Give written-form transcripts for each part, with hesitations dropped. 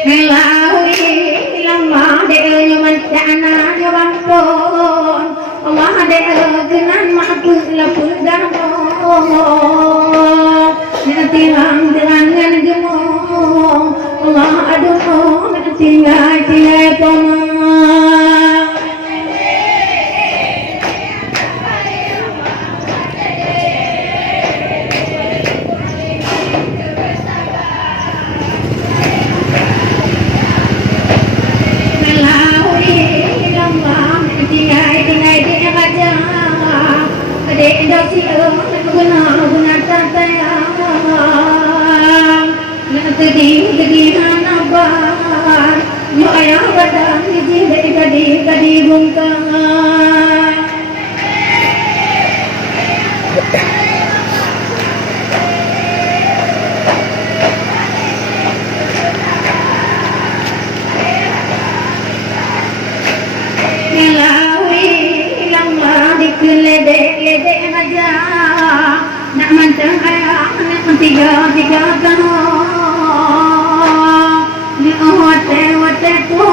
Ngelawi lama deh nyaman dana nyawang pon Allah deh genan mabuk lapur damon nanti lang dengan gemong Allah aduh nanti ngai pomang Dek si guna tantaya Tedi hanabar Yo ayah badan Gadi bungkang Ledek aja nak mancang ayah nak tiga tahun ni wate tu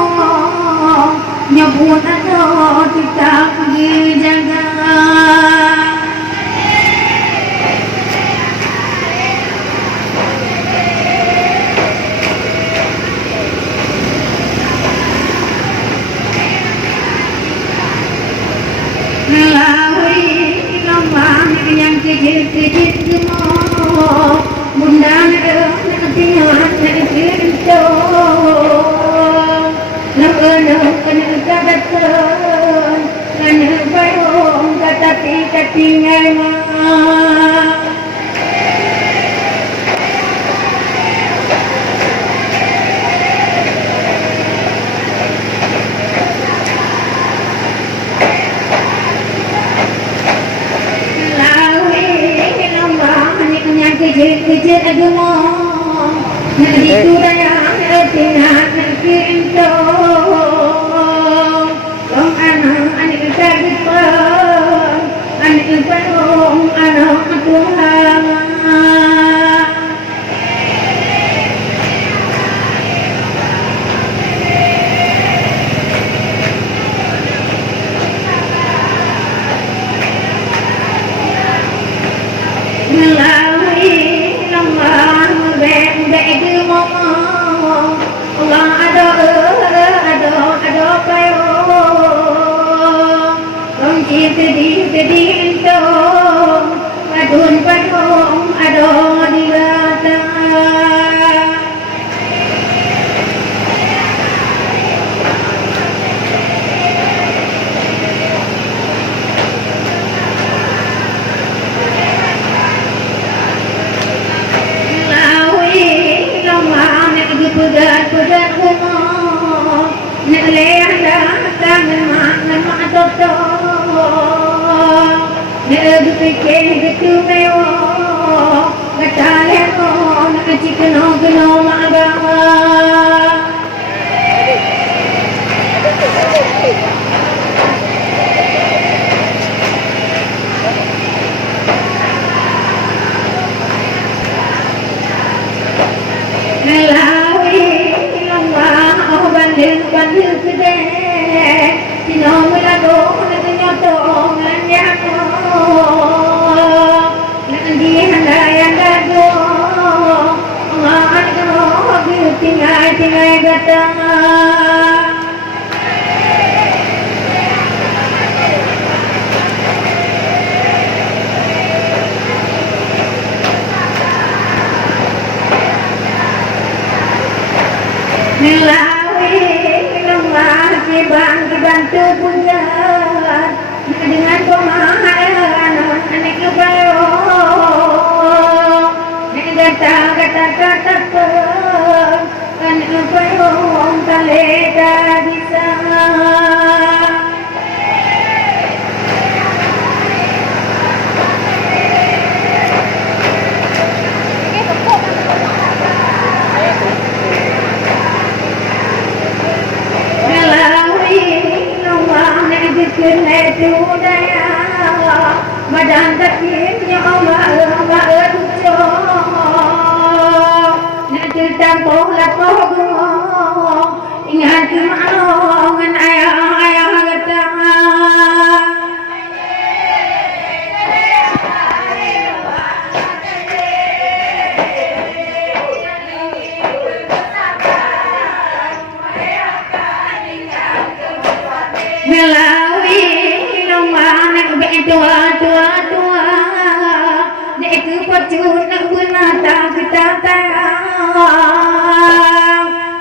nyebut ada kita pergi jaga yang kecil gemuk bunda nak tinggal nak cinta nak kena betul kena bayong kata tinggal mak kecil agama nak dituraya nak tinat nak kinto long anak kita anak perong anak Tuhan Jadi ento adun padong ado dilata lawi lama nek dipegat rumah nek leanda tangan mak toto Neg pikir gitu mewo, kacale mo, nak cikno magawa. Melawi lama bandel gede, tino melado nak nyoto nganyako. Tinggal datang Melawi lemah dibantu punya dengan pemahaman anak kebayo kata kan payung taleda bisa Melawi rumah bikin itu daya badan takimnya Allah tujuh Tampung lapoh ingat malongan ayah gedang Melawi lomana tua dek pacuna benata kita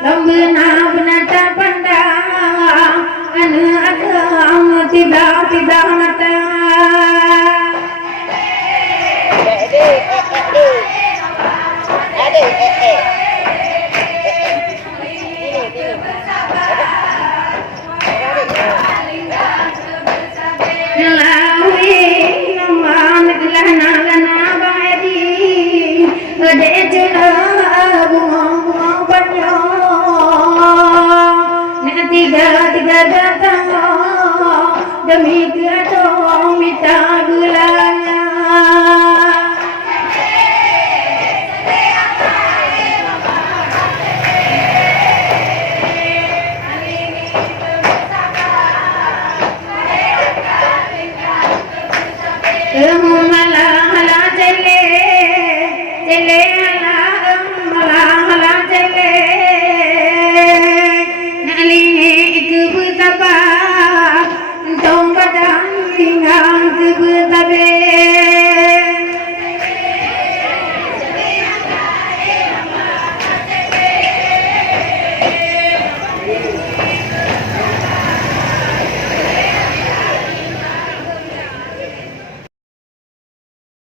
lambena benata pandang anu agam tidak mata Melawi lomana lana baedi ade juna bunga panyo na tiga datang demi kedong mita gulanya Mala jale mala jale nali ikut apa tong badan ringan ikut tabe